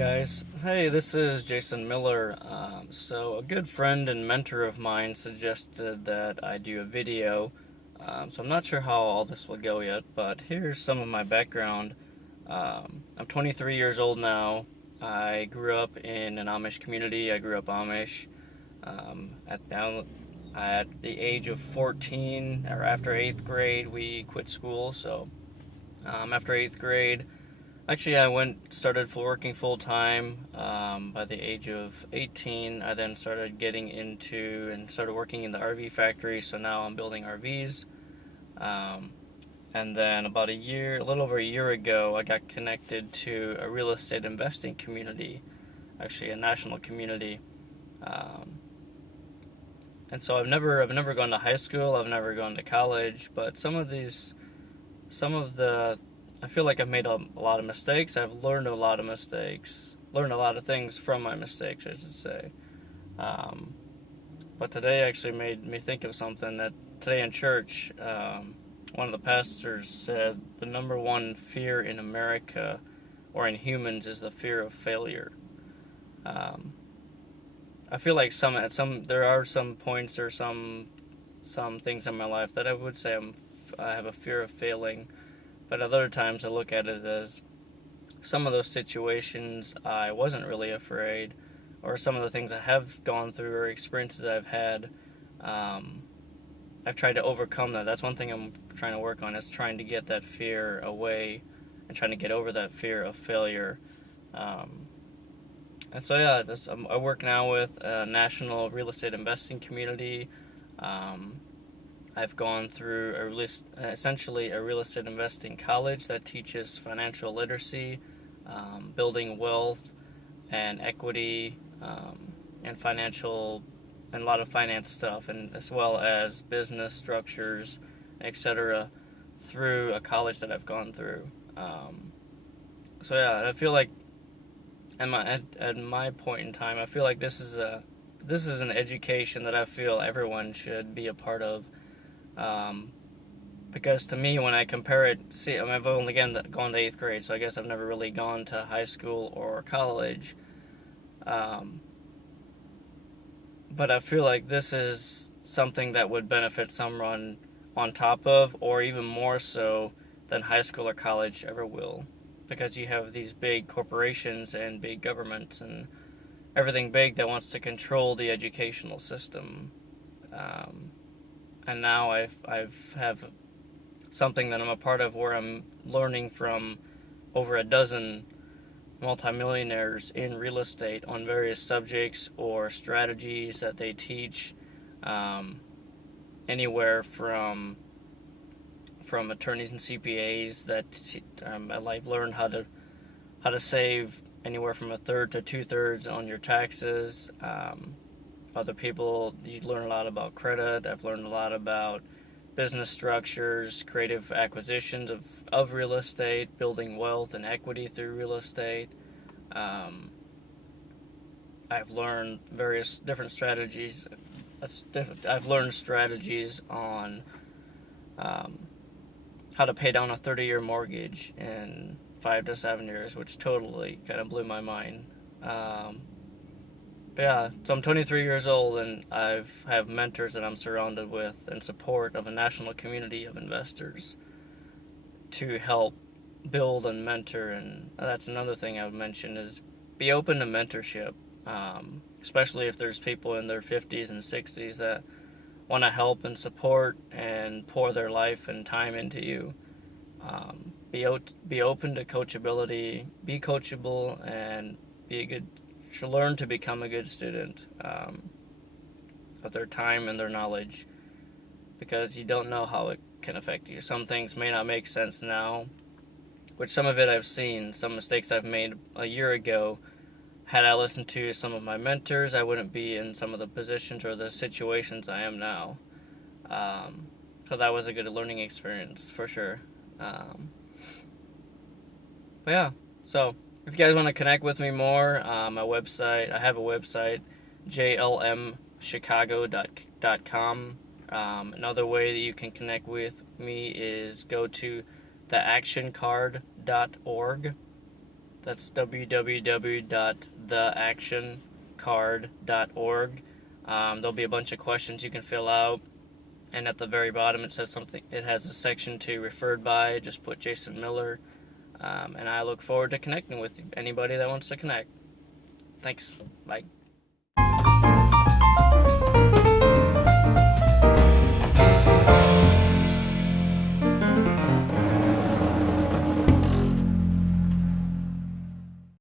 guys. Hey, this is Jason Miller. So, a good friend and mentor of mine suggested that I do a video. So, I'm not sure how all this will go yet, but here's some of my background. I'm 23 years old now. I grew up in an Amish community. I grew up Amish. At the age of 14, or after 8th grade, we quit school. So, after 8th grade, actually, I started working full time by the age of 18. I then started getting into and started working in the RV factory. So now I'm building RVs. Um, and then about a little over a year ago, I got connected to a real estate investing community, actually a national community. Um, and so I've never gone to high school. I've never gone to college, but some of the I feel like I've made a lot of mistakes. I've learned a lot of mistakes, learned a lot of things from my mistakes, I should say. Um, but today actually made me think of something that today in church, one of the pastors said the number one fear in America or in humans is the fear of failure. Um, I feel like there are some points or some things in my life that I would say I have a fear of failing, but other times I look at it as some of those situations I wasn't really afraid, or some of the things I have gone through or experiences I've had, um, I've tried to overcome that. That's one thing I'm trying to work on, is trying to get that fear away and trying to get over that fear of failure. Um, and so yeah, I work now with a national real estate investing community. Um, I've gone through essentially a real estate investing college that teaches financial literacy, building wealth and equity, and financial and a lot of finance stuff, and as well as business structures, etc., through a college that I've gone through. So yeah, I feel like at my point in time, I feel like this is an education that I feel everyone should be a part of. Um, because to me, when I compare it, I've only gone to 8th grade, so I guess I've never really gone to high school or college. Um, but I feel like this is something that would benefit someone on top of, or even more so than high school or college ever will. Because you have these big corporations and big governments and everything big that wants to control the educational system. Um, and now I've have something that I'm a part of where I'm learning from over a dozen multimillionaires in real estate on various subjects or strategies that they teach, um, anywhere from attorneys and CPAs that I've learned how to save anywhere from a third to 2/3 on your taxes. Other people, you learn a lot about credit. I've learned a lot about business structures, creative acquisitions of real estate, building wealth and equity through real estate. Um, I've learned various different strategies. I've learned strategies on um, how to pay down a 30-year mortgage in 5 to 7 years, which totally kind of blew my mind. Yeah, so I'm 23 years old, and I have mentors that I'm surrounded with and support of a national community of investors to help build and mentor. And that's another thing I would mention is be open to mentorship, especially if there's people in their 50s and 60s that want to help and support and pour their life and time into you. Be open to coachability, be coachable, and should learn to become a good student of their time and their knowledge, because you don't know how it can affect you. Some things may not make sense now, which some of it I've seen. Some mistakes I've made a year ago, had I listened to some of my mentors, I wouldn't be in some of the positions or the situations I am now. So that was a good learning experience for sure. But yeah, so if you guys want to connect with me more, I have a website, jlmchicago.com. Another way that you can connect with me is go to theactioncard.org. That's www.theactioncard.org. There'll be a bunch of questions you can fill out, and at the very bottom it says something. It has a section to referred by. Just put Jason Miller, and I look forward to connecting with anybody that wants to connect. Thanks. Bye.